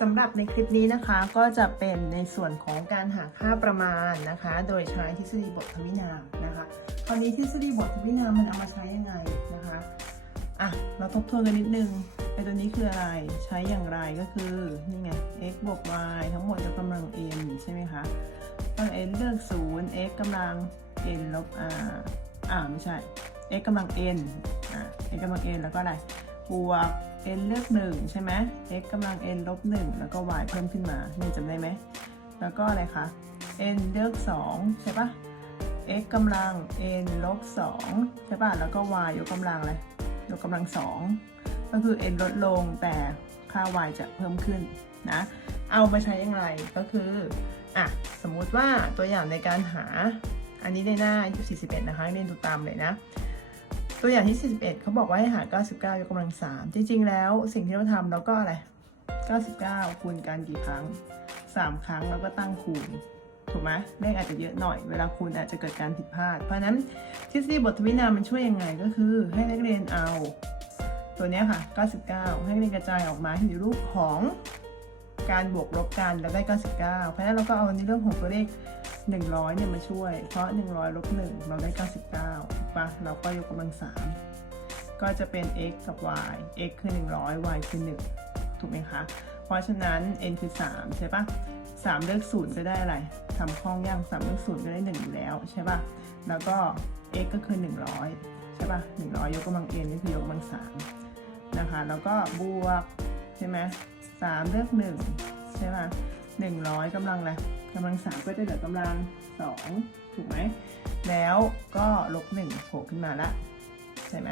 สำหรับในคลิปนี้นะคะก็จะเป็นในส่วนของการหาค่าประมาณนะคะ โดยใช้ทฤษฎีบททวินามนะคะคราวนี้ทฤษฎีบททวินามมันเอามาใช้ยังไงนะคะอะเราทบทวนกันนิดนึงไอ้ตัวนี้คืออะไรใช้อย่างไรก็คือนี่ไง x บวก y ทั้งหมดยกกำลัง n ใช่ไหมคะตอน n เลือก 0 x กำลัง n ลบ r อ่าไม่ใช่ x กำลัง n อ่า x กำลัง n แล้วก็อะไรบวก n เลือก1ใช่ไหม x กำลัง n ลบ1แล้วก็ y เพิ่มขึ้นมาเนี่ยจำได้ไหม แล้วก็อะไรคะ n เลือก2ใช่ปะ x กำลัง n ลบ2ใช่ปะแล้วก็ y ยกกำลังอะไรยกกำลัง2ก็คือ n ลดลงแต่ค่า y จะเพิ่มขึ้นนะ เอามาใช้อย่างไรก็คืออะสมมุติว่าตัวอย่างในการหาอันนี้ในหน้า 41 นะคะเรียนดูตามเลยนะ ตัวอย่างที่ 41เขาบอกว่าให้หา 99 ยกกำลัง3จริง ๆ แล้วสิ่งที่เราทำเราก็อะไร 99 คูณกันกี่ครั้ง 3 ครั้งแล้วก็ตั้งคูณ ถูกไหมเลขอาจจะเยอะหน่อย เวลาคูณอาจจะเกิดการผิดพลาด เพราะนั้นทฤษฎีบททวินามันช่วยยังไงก็คือ ให้นักเรียนเอา ตัวเนี้ยค่ะ 99 ให้นักเรียนกระจายออกมาให้อยู่รูปของการบวกลบกันแล้วได้ 99 เพราะนั้นเราก็เอาในเรื่องของตัวเลข 100 เนี่ยมาช่วย เพราะ 100ลบ1เราได้ 99 ปะเราก็ยกกำลัง3ก็จะเป็น x กับ y x คือ 100 y คือ 1 ถูกไหมคะ เพราะฉะนั้น n คือ 3 ใช่ปะ3เลือก0ก็ได้อะไรทำคล่องย่าง3เลือก0ก็ได้ 1 อยู่แล้วใช่ปะแล้วก็ x ก็คือ 100 ใช่ปะ100 ยกกำลัง n นี่คือยกกำลัง3นะคะ แล้วก็บวกใช่ไหม3เลือก 1 ใช่ปะ100กำลังอะไรกำลัง 3 ก็จะเหลือกำลัง 2ถูกไหมแล้วก็ลบ1โผล่ขึ้นมาละใช่ไหม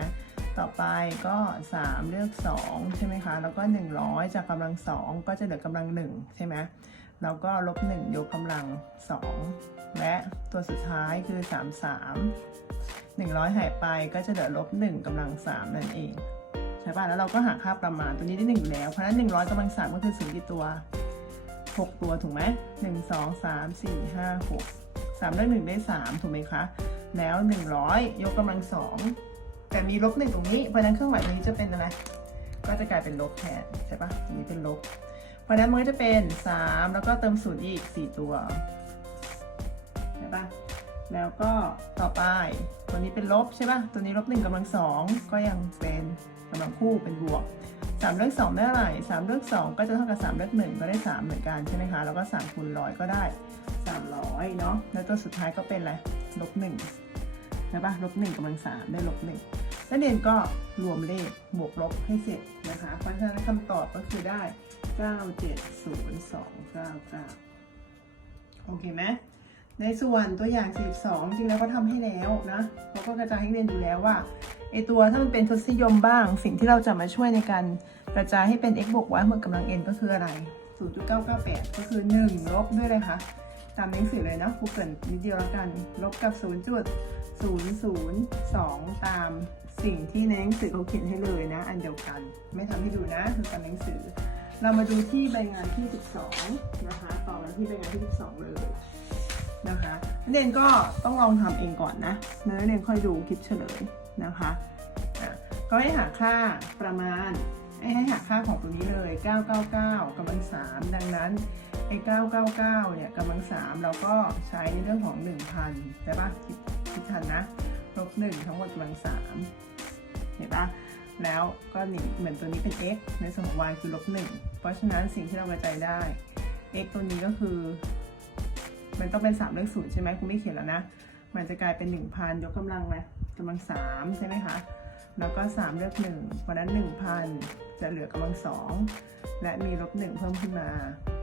ต่อไปก็ 3 เลือก 2 ใช่ไหมคะ แล้วก็ 100 จากกำลัง 2 ก็จะเหลือกำลัง 1 ใช่ไหมแล้วก็ลบ 1 ยกกำลัง 2 และตัวสุดท้ายคือ 33 100 หายไปก็จะเหลือลบ1กำลัง 3 นั่นเอง ใช่ป่ะ แล้วเราก็หาค่าประมาณตัวนี้ได้ 1 แล้ว เพราะฉะนั้น 100กำลัง 3 ก็คือ0กี่ตัว 6 ตัวถูกไหม1 2 3 4 5 6 3เลือก1ได้3ถูกไหมคะ แล้ว100ยกกำลัง2แต่มีลบหนึ่งตรงนี้ เพราะนั้นเครื่องหมายตรงนี้จะเป็นอะไร ก็จะกลายเป็นลบแทนใช่ปะตรงนี้เป็นลบ เพราะฉะนั้นมันก็จะเป็น3แล้วก็เติมศูนย์อีก4ตัวใช่ปะแล้วก็ต่อไปตัวนี้เป็นลบใช่ปะตัวนี้ลบ1กำลัง2ก็ยังเป็นกำลังคู่เป็นบวก 3เลือก2ได้อะไร3เลือก2ก็จะเท่ากับ3เลือก1ก็ได้3เหมือนกันใช่ไหมคะ แล้วก็3คูณร้อยก็ได้300เนาะ แล้วตัวสุดท้ายก็เป็นอะไร ลบ1ใช่ปะลบ1กำลัง3ได้ลบ1นักเรียนก็รวมเลขบวกลบให้เสร็จนะคะ เพราะฉะนั้นคำตอบก็คือได้ 97029โอเคไหมในส่วนตัวอย่าง 42 จริงแล้วก็ทำให้แล้วนะเขาก็กระจายให้เรียนดูแล้วว่า ไอตัวถ้ามันเป็นทศนิยมบ้าง สิ่งที่เราจะมาช่วยในการกระจายให้เป็น x บวก y หมดกำลัง n ก็คืออะไร 0.998 ก็คือ 1 ลบด้วยเลยค่ะ ตามหนังสือเลยนะครูเกินนิดเดียวแล้วกัน ลบกับ 0.002 ตามสิ่งที่ในหนังสือเขาเขียนให้เลยนะ อันเดียวกัน ไม่ทำให้ดูนะคือตามหนังสือ เรามาดูที่ใบงานที่ 12 นะคะ ต่อมาที่ใบงานที่ 12 เลยนะคะนักเรียนก็ต้องลองทำเองก่อนนะนักเรียนค่อยดูคลิปเฉลย นะคะก็ให้หาค่าประมาณให้ให้หาค่าของตัวนี้เลย 999กำลัง3ดังนั้นไอ้999เนี่ยกำลัง3เราก็ใช้ในเรื่องของ 1,000ใช่ปะคิดคิดทันนะลบ1ทั้งหมดกำลัง3เห็นปะแล้วก็นี่เหมือนตัวนี้เป็น x ในส่วนของ y คือลบ1เพราะฉะนั้นสิ่งที่เรากระจายได้ x ตัวนี้ก็คือ มันต้องเป็น 3 เลขศูนย์ใช่ไหมคุณไม่เขียนแล้วนะ มันจะกลายเป็น 1,000 ยกกำลังอะไร กำลัง3ใช่ไหมคะ แล้วก็ 3 เลือก1เพราะนั้น 1,000 จะเหลือกำลัง2และมีลบ1เพิ่มขึ้นมา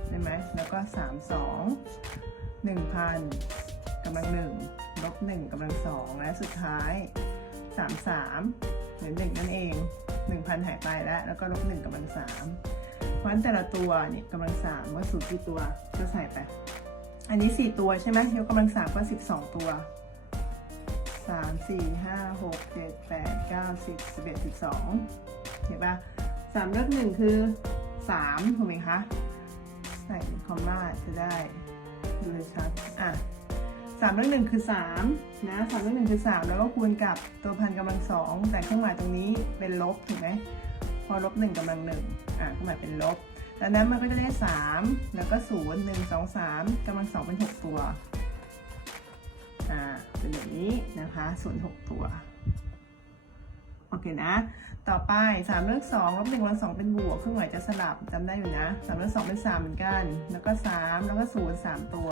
ใช่ไหมแล้วก็ 3 2 1,000กำลัง1ลบ1กำลัง2และสุดท้าย 3 3เหลือ1นั่นเอง 1,000 หายไปแล้ว แล้วก็ลบ1กำลัง3เพราะฉะนั้นแต่ละตัวเนี่ยกำลัง3ว่าสูตรกี่ตัวก็ใส่ไป อันนี้ 4 ตัวใช่ไหมยกกำลัง3ก็ 12 ตัว 3 4 5 6 7 8 9 10 11 12เห็นปะ3เลือก1คือ3ถูกไหมคะ ใส่คอมมาจะได้ดูเลยชัดอะ3เลือก1คือ3นะ3เลือก1คือ3แล้วก็คูณกับตัวพันกำลัง2แต่เครื่องหมายตรงนี้เป็นลบถูกไหมพอลบ1กำลัง1อะเครื่องหมายเป็นลบดังนั้นมันก็จะได้สามแล้วก็ศูนย์หนึ่งสองสามกำลังสองเป็นหกตัว อ่า เป็นแบบนี้นะคะศูนหกตัว โอเคนะ ต่อไปสามเลือกสองลบหนึ่งลบสองเป็นบวกเครื่องหมายจะสลับจำได้อยู่นะสามเลือกสองเป็นสามเหมือนกัน แล้วก็สามแล้วก็ศูนย์สามตัว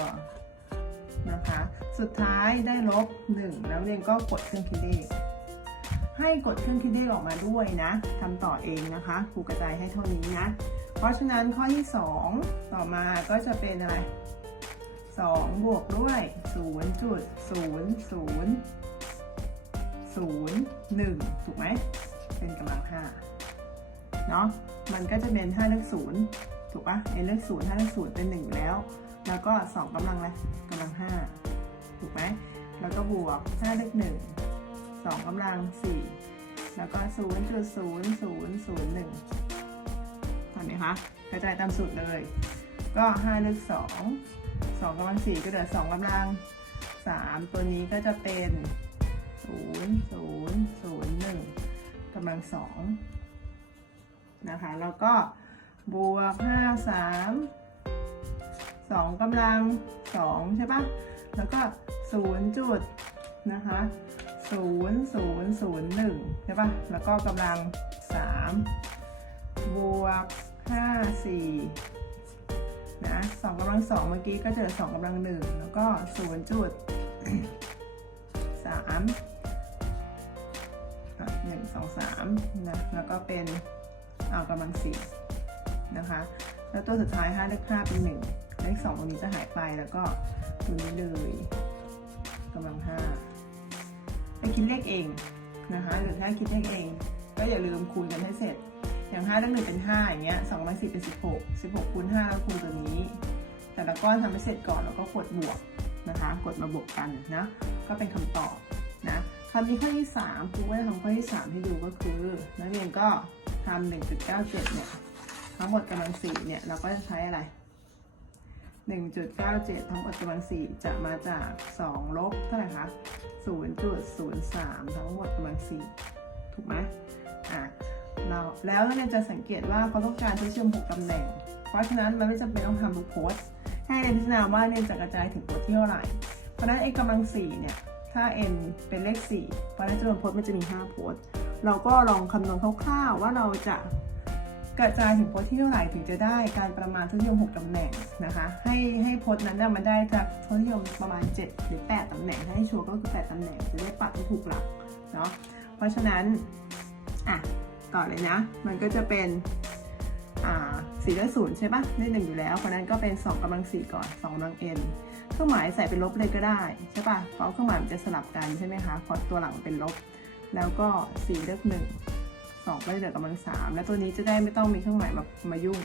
นะคะ สุดท้ายได้ลบหนึ่งแล้วเรียนก็กดเครื่องคิดเลขให้กดเครื่องคิดเลขออกมาด้วยนะทำต่อเองนะคะครูกระจายให้เท่านี้นะ เพราะฉะนั้นข้อที่ 2 ต่อมาก็จะเป็นอะไร 2 บวกด้วย 0.0001 ถูกไหม เป็นกำลัง5เนาะมันก็จะเป็น5เลข0ถูกปะเอเลข0 5เลข0เป็น1อยู่แล้ว แล้วก็ 2กำลังอะไรกำลัง 5 ถูกไหม แล้วก็บวก5เลข1 2กำลัง 4 แล้วก็ 0.0001เห็นไหมคะกระจายตามสูตรเลย ก็5เลข2 2กำลัง4ก็เหลือ2กำลัง3ตัวนี้ก็จะเป็น0 0 0 1กำลัง2นะคะ แล้วก็บวก5 3 2กำลัง2ใช่ปะแล้วก็0จุดนะคะ0 0 0 1ใช่ปะแล้วก็กำลัง3บวก5 4นะส องกำลังสองเมื่อกี้ก็เจอสองกำลังหนึ่งแล้วก็ศูนย์จุดสามหนึ่งสองสามนะแล้วก็เป็นเอากำลังสี่นะคะ แล้วตัวสุดท้ายห้าเลขห้าเป็นหนึ่งเลขสองตรงนี้จะหายไปแล้วก็ตัวนี้เลยกำลังห้าไปคิดเลขเองนะคะหรือถ้าคิดเลขเอง ก็อย่าลืมคูณกันให้เสร็จ อย่าง5เลขหนึ่งเป็น 5 อย่างเงี้ย2 1 0เป็น 16 16คูณ5แล้วคูณตัวนี้ แต่ละก้อนทำให้เสร็จก่อนแล้วก็กดบวกนะคะ กดมาบวกกันนะ ก็เป็นคำตอบนะคำนี้ข้อที่3ครูก็จะทำข้อที่ 3 ให้ดูก็คือนักเรียนก็ทำ1.97เนี่ยทั้งหมดกำลัง4เนี่ยเราก็จะใช้อะไร1.97 ทั้งหมดกำลัง 4 จะมาจาก 2 ลบเท่าไหร่คะ0.03 ทั้งหมดกำลัง 4 ถูกไหมอะ เราแล้วนักเรียนจะสังเกตว่าเขาต้องการทศนิยม6ตำแหน่ง เพราะฉะนั้นมันไม่จำเป็นต้องทำทุกโพสต์ให้เรียนพิจารณาว่าเรียนจะกระจายถึงโพสต์ที่เท่าไหร่ เพราะฉะนั้น x กำลัง4เนี่ย ถ้า n เป็นเลข 4 เพราะฉะนั้นจำนวนโพสต์มันจะมี 5 โพสต์ เราก็ลองคำนวณคร่าวๆว่าเราจะกระจายถึงโพสต์ที่เท่าไหร่ถึงจะได้การประมาณทศนิยม 6ตำแหน่งนะคะ ให้ให้โพสต์นั้นน่ะมันได้จากทศนิยมประมาณ 7 หรือ 8ตำแหน่ง ถ้าให้ชัวร์ก็คือ 8ตำแหน่งจะได้ปัดให้ถูกหลักเนาะเพราะฉะนั้นอะ ต่อเลยนะ มันก็จะเป็นสี่ด้วยศูนย์ใช่ปะได้หนึ่งอยู่แล้ว เพราะนั้นก็เป็น 2กำลังสี่ก่อน2กำลัง n เครื่องหมายใส่เป็นลบเลยก็ได้ใช่ปะเพราะเครื่องหมายมันจะสลับกันใช่ไหมคะพอตัวหลังเป็นลบ แล้วก็4เลือกหนึ่งสองก็เหลือกำลังสามแล้วตัวนี้จะได้ไม่ต้องมีเครื่องหมายมามายุ่ง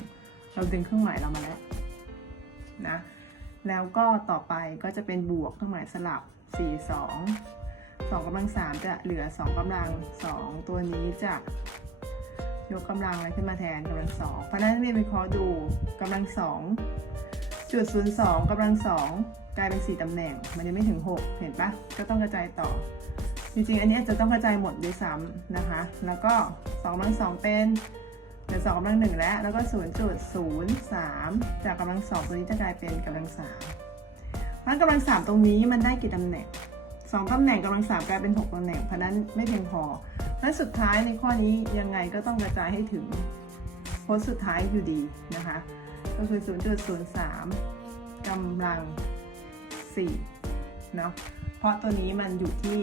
เราดึงเครื่องหมายเรามาแล้วนะแล้วก็ต่อไปก็จะเป็นบวกเครื่องหมายสลับ 4 2 2กำลัง3จะเหลือ 2กำลัง2ตัวนี้จะ ยกกำลังอะไรขึ้นมาแทนกำลังสองเพราะนั้นเรียนวิเคราะห์ดูกำลังสองจุดศูนย์สองกำลังสองกลายเป็นสี่ตำแหน่ง มันยังไม่ถึงหกเห็นปะก็ต้องกระจายต่อ จริงๆ อันนี้จะต้องกระจายหมดด้วยซ้ำนะคะ แล้วก็สองกำลังสองเป็นเหลือสองกำลังหนึ่งแล้ว แล้วก็ศูนย์จุดศูนย์สามจากกำลังสองตัวนี้จะกลายเป็นกำลังสามเพราะฉะนั้นกำลังสามตรงนี้มันได้กี่ตำแหน่งสองตำแหน่งกำลังสามกลายเป็นหกตำแหน่งเพราะนั้นไม่เพียงพอ และสุดท้ายในข้อนี้ยังไงก็ต้องกระจายให้ถึงโพสสุดท้ายอยู่ดีนะคะ ก็คือ 0.03กำลัง 4 เนาะเพราะตัวนี้มันอยู่ที่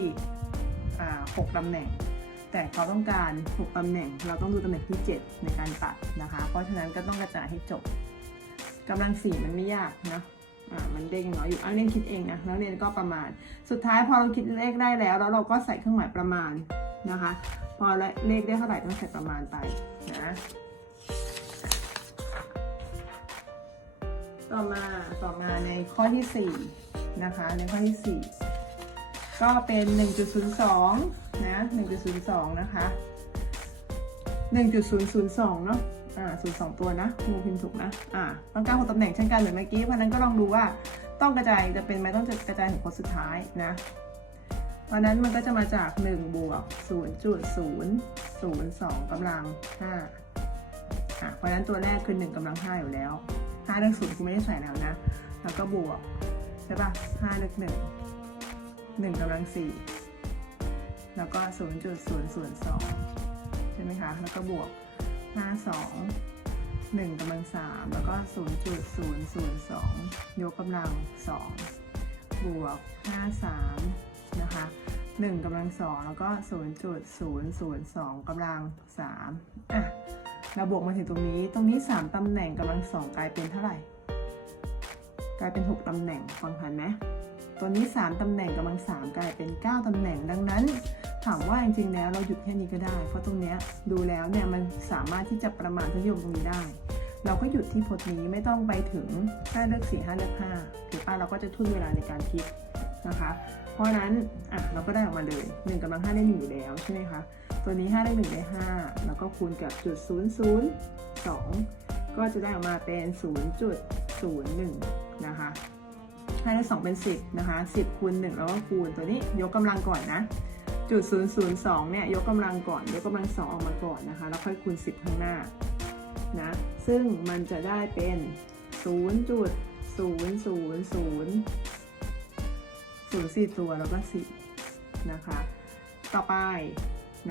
6ตำแหน่ง แต่เขาต้องการ 6ตำแหน่ง เราต้องดูตำแหน่งที่ 7 ในการตัดนะคะ เพราะฉะนั้นก็ต้องกระจายให้จบกำลัง 4 มันไม่ยากนะมันเด้งน้อยอยู่อันนี้คิดเองนะแล้วเรียนก็ประมาณ สุดท้ายพอเราคิดเลขได้แล้ว แล้วเราก็ใส่เครื่องหมายประมาณ นะคะ พอเลขได้เท่าไหร่ต้องใส่ประมาณไปนะต่อมาต่อมาในข้อที่4นะคะในข้อที่ 4 ก็เป็น 1.02 นะ 1.02 นะคะ 1.002 เนาะอ่า02 ตัวนะครูพิมพ์ถูกนะ อ่าต้องการหกตำแหน่งเช่นกันเหมือนเมื่อกี้ เพราะนั้นก็ลองดูว่าต้องกระจายจะเป็นไหมต้องกระจายถึงคนสุดท้ายนะ เพราะนั้นมันก็จะมาจาก 1 บวก 0.002กำลัง5อะเพราะนั้นตัวแรกคือ 1กำลัง 5 อยู่แล้ว5เลขศูนย์คุณไม่ได้ใส่แล้วนะ แล้วก็บวก ใช่ปะ5เลขหนึ่งหนึ่งกำลังสี่แล้วก็ 0.002 ใช่ไหมคะ แล้วก็บวก 52 1กำลัง 3 แล้วก็ 0.002 ยกกำลัง 2 บวก 53 นะคะ1กำลัง2แล้วก็ 0.002กำลัง3อะเราบวกมาถึงตรงนี้ ตรงนี้ 3ตำแหน่งกำลัง2กลายเป็นเท่าไหร่ กลายเป็น 6ตำแหน่งฟังทันไหมตัวนี้ 3ตำแหน่งกำลัง3กลายเป็น 9ตำแหน่งดังนั้น ถามว่าจริงๆแล้วเราหยุดแค่นี้ก็ได้ เพราะตรงเนี้ยดูแล้วเนี่ยมันสามารถที่จะประมาณทศนิยมตรงนี้ได้ เราก็หยุดที่พจน์นี้ไม่ต้องไปถึง5เลือก4 5เลือก5ถูกป่ะเราก็จะทุ่นเวลาในการคิดนะคะ เพราะนั้นอะเราก็ได้ออกมาเลย1กำลัง5ได้1อยู่แล้วใช่ไหมคะ ตัวนี้ 5 ได้ 1 ได้ 5 แล้วก็คูณกับจุด0 0 2 ก็จะได้ออกมาเป็น 0.01 นะคะ5ได้2เป็น 10 นะคะ 10 คูณ 1 แล้วก็คูณตัวนี้ยกกำลังก่อนนะจุด002 เนี่ยยกกำลังก่อน ยกกำลัง 2 ออกมาก่อนนะคะ แล้วค่อยคูณ 10 ข้างหน้านะซึ่งมันจะได้เป็น 0.000 04ตัวแล้วก็10นะคะ ต่อไป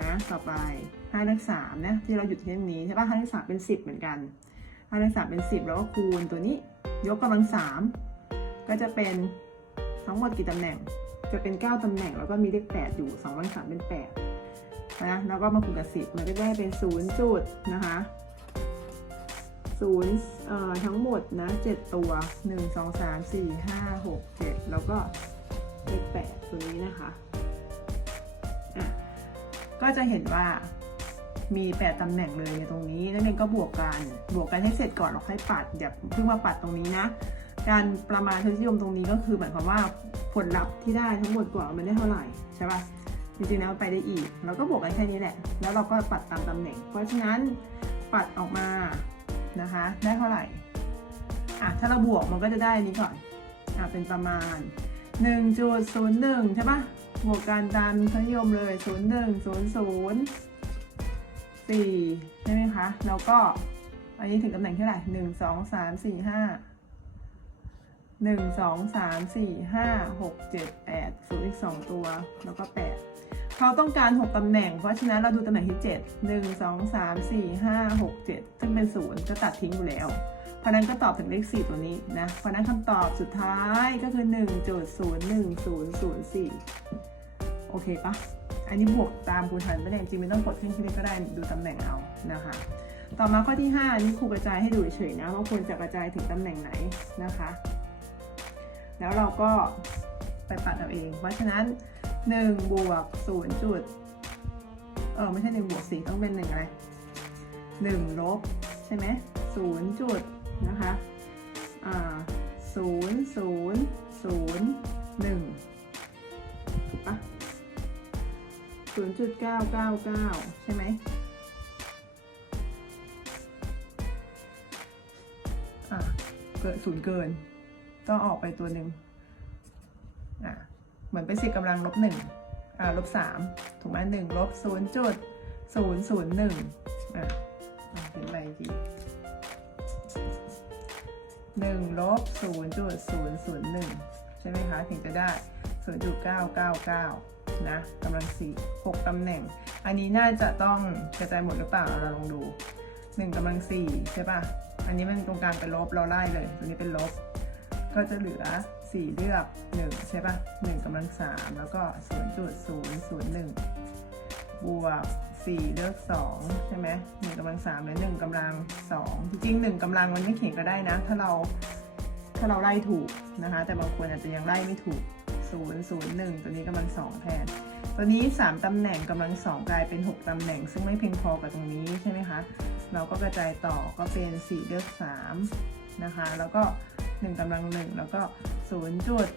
นะต่อไป5เลข3นะที่เราหยุดที่ตรงนี้ใช่ป่ะ5เลข3เป็น10เหมือนกัน5เลข3เป็น10แล้วก็คูณตัวนี้ยกกำลัง3ก็จะเป็นทั้งหมดกี่ตำแหน่ง จะเป็น 9ตำแหน่งแล้วก็มีเลข8อยู่2วัน3เป็น8นะแล้วก็มาคูณกับ 10 มันก็ได้เป็น 0 จุดนะคะ0เอ่อทั้งหมดนะ 7 ตัว 1 2 3 4 5 6 7 แล้วก็ เลข8ตัวนี้นะคะอะก็จะเห็นว่ามี8ตำแหน่งเลยในตรงนี้นักเรียนก็บวกกันบวกกันให้เสร็จก่อนเราค่อยปัดอย่าเพิ่งมาปัดตรงนี้นะ การประมาณทศนิยมตรงนี้ก็คือหมายความว่าผลลัพธ์ที่ได้ทั้งหมดกว่ามันได้เท่าไหร่ใช่ปะจริงๆแล้วไปได้อีกเราก็บวกกันแค่นี้แหละ แล้วเราก็ปัดตามตำแหน่ง เพราะฉะนั้นปัดออกมานะคะ ได้เท่าไหร่อะถ้าเราบวกมันก็จะได้นี้ก่อนอะเป็นประมาณ 1.01 ใช่ปะบวกกันตามทศนิยมเลย 01 00 4 ใช่ไหมคะ แล้วก็ อันนี้ถึงตำแหน่งเท่าไหร่ 1 2 3 4 5หนึ่งสองสามสี่ห้าหกเจ็ดแปดศูนย์อีกสองตัว แล้วก็แปดเขาต้องการหกตำแหน่ง เพราะฉะนั้นเราดูตำแหน่งที่เจ็ดหนึ่งสองสามสี่ห้าหกเจ็ดซึ่งเป็นศูนย์ก็ตัดทิ้งอยู่แล้ว เพราะนั้นก็ตอบถึงเลขสี่ตัวนี้นะ เพราะนั้นคำตอบสุดท้ายก็คือหนึ่งจุดศูนย์หนึ่งศูนย์ศูนย์สี่โอเคปะอันนี้บวกตามคูณหารไม่ได้จริงไม่ต้องกดเครื่องคิดเลขก็ได้ดูตำแหน่งเอานะคะ ต่อมาข้อที่ห้านนี้ครูกระจายให้ดูเฉยๆนะว่าควรจะกระจายถึงตำแหน่งไหนนะคะ แล้วเราก็ไปปัดเอาเอง เพราะฉะนั้น1บวก0จุดเออไม่ใช่1บวก4ต้องเป็น1อะไร1ลบใช่ไหม0จุด นะคะศูนย์ศูนย์ศูนย์หนึ่งปะศูนย์จุดเก้าเก้าเก้าใช่ไหมอะเกิดศูนย์เกิน ต้องออกไปตัวหนึ่งอะเหมือนเป็นสิบกำลังลบหนึ่งอ่าลบสามถูกไหมหนึ่งลบศูนย์จุดศูนย์ศูนย์หนึ่งอะเป็นไรดี 1ลบ0.001 ใช่ไหมคะ ถึงจะได้ 0.999 นะกำลังสี่หกตำแหน่ง อันนี้น่าจะต้องกระจายหมดหรือเปล่า เราลองดู 1กำลังสี่ใช่ปะ่ะ อันนี้มันตรงกลางเป็นลบ เราไล่เลยตรงนี้เป็นลบ ก็จะเหลือ 4 เลือก 1 ใช่ปะ่ะ1กำลัง 3 แล้วก็ 0.001 บวก 4เลือก2ใช่ไหม1กำลัง3และ1กำลัง2จริงๆ1กำลังมันไม่เขียนก็ได้นะ ถ้าเราถ้าเราไล่ถูกนะคะ แต่บางคนอาจจะยังไล่ไม่ถูก0 0 1ตัวนี้กำลัง2แทน ตัวนี้3ตำแหน่งกำลัง2กลายเป็น6ตำแหน่ง ซึ่งไม่เพียงพอกับตรงนี้ใช่ไหมคะเราก็กระจายต่อก็เป็น4เลือก3นะคะแล้วก็1กำลัง1แล้วก็0จุด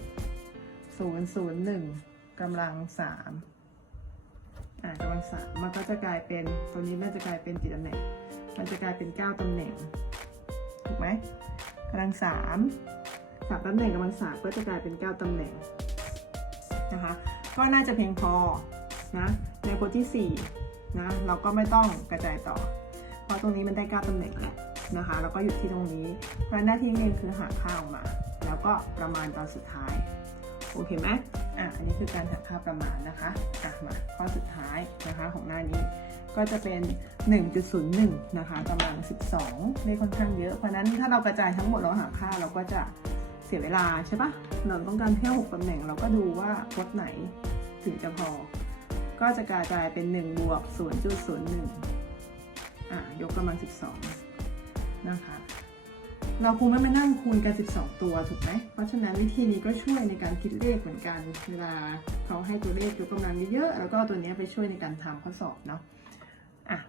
001กำลัง3 อ่ากำลัง3มันก็จะกลายเป็นตัวนี้มันจะกลายเป็นกี่ตำแหน่ง มันจะกลายเป็น9ตำแหน่ง ถูกไหมกำลัง3 3ตำแหน่งกำลัง3ก็จะกลายเป็น9ตำแหน่งนะคะ ก็น่าจะเพียงพอนะ ในโพจน์ที่4นะ เราก็ไม่ต้องกระจายต่อ เพอะตรงนี้มันได้เก้าตำแหน่งแล้วนะคะ แล้วก็หยุดที่ตรงนี้เพราะหน้าที่เรียนคือหาค่าออกมา แล้วก็ประมาณตอนสุดท้าย โอเคไหม อะอันนี้คือการหาค่าประมาณนะคะอะมาข้อสุดท้ายนะคะของหน้านี้ก็จะเป็น 1.01 นะคะกำลัง 12 เลขค่อนข้างเยอะ เพราะนั้นถ้าเรากระจายทั้งหมดเราหาค่าเราก็จะเสียเวลาใช่ปะเราต้องการแค่6ตำแหน่งเราก็ดูว่าพจน์ไหนถึงจะพอ ก็จะกระจายเป็น 1 บวก 0.01 อะยกกำลัง 12 นะคะ เราคงไม่มานั่งคูณกัน 12 ตัวถูกไหม เพราะฉะนั้นวิธีนี้ก็ช่วยในการคิดเลขเหมือนกัน เวลาเขาให้ตัวเลขยกกำลังเยอะๆแล้วก็ตัวนี้ไปช่วยในการทำข้อสอบเนาะ อะ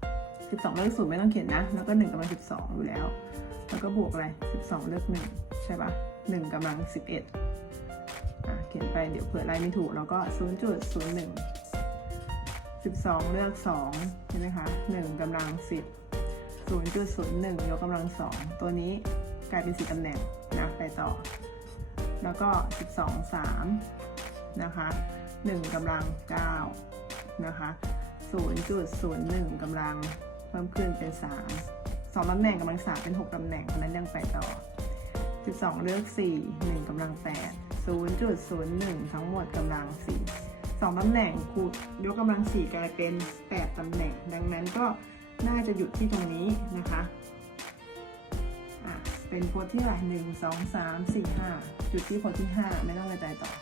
12 เลขศูนย์ไม่ต้องเขียนนะ แล้วก็ 1กำลัง 12 อยู่แล้ว แล้วก็บวกอะไร 12 เลือก1ใช่ปะ1กำลัง 11 อะ เขียนไปเดี๋ยวเผื่อไล่ไม่ถูก แล้วก็ 0.01 12 เลือก2ใช่ไหมคะ1กำลัง 10 0.01ยกกำลัง2ตัวนี้กลายเป็น4ตำแหน่งนะไปต่อ แล้วก็ 12 3 นะคะ 1กำลัง9นะคะ 0.01กำลังเพิ่มขึ้นเป็น 3 2ตำแหน่งกำลัง3เป็น 6ตำแหน่งเพราะนั้นยังไปต่อ 12 เลือก 4 1กำลัง 8 0.01 ทั้งหมดกำลัง 4 2ตำแหน่งคูณยกกำลัง 4 กลายเป็น 8ตำแหน่ง ดังนั้นก็ น่าจะหยุดที่ตรงนี้นะคะเป็นโพสที่อะไรหนึ่งสองสามสี่ห้าจุดที่โพสที่ห้าไม่ต้องกระจายต่อ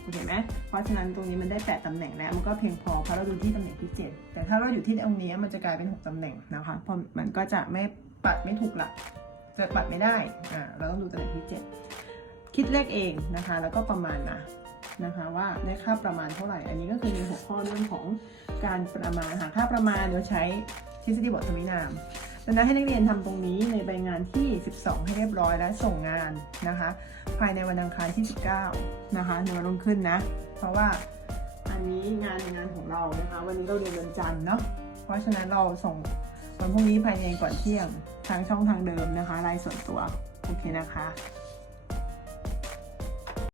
โอเคไหมเพราะฉะนั้นตรงนี้มันได้8ตำแหน่งแล้วมันก็เพียงพอเพราะเราดูที่ตำแหน่งที่7แต่ถ้าเราอยู่ที่ตรงนี้มันจะกลายเป็น6ตำแหน่งนะคะเพราะมันก็จะไม่ปัดไม่ถูกหลักจะปัดไม่ได้อ่าเราต้องดูตำแหน่งที่7คิดเลขเองนะคะ แล้วก็ประมาณนะ นะคะว่าได้ค่าประมาณเท่าไหร่ อันนี้ก็คือมีหัวข้อเรื่องของการประมาณหาค่าประมาณโดยใช้ทฤษฎีบททวินามดังนั้นให้นักเรียนทำตรงนี้ในใบงานที่ 12 ให้เรียบร้อยและส่งงานนะคะ ภายในวันอังคารที่ 19 นะคะในวันรุ่งขึ้นนะ เพราะว่าอันนี้งานในงานของเรานะคะ วันนี้เราเรียนวันจันทร์เนาะเพราะฉะนั้นเราส่งวันพรุ่งนี้ภายในก่อนเที่ยงทางช่องทางเดิมนะคะไลน์ส่วนตัวโอเคนะคะ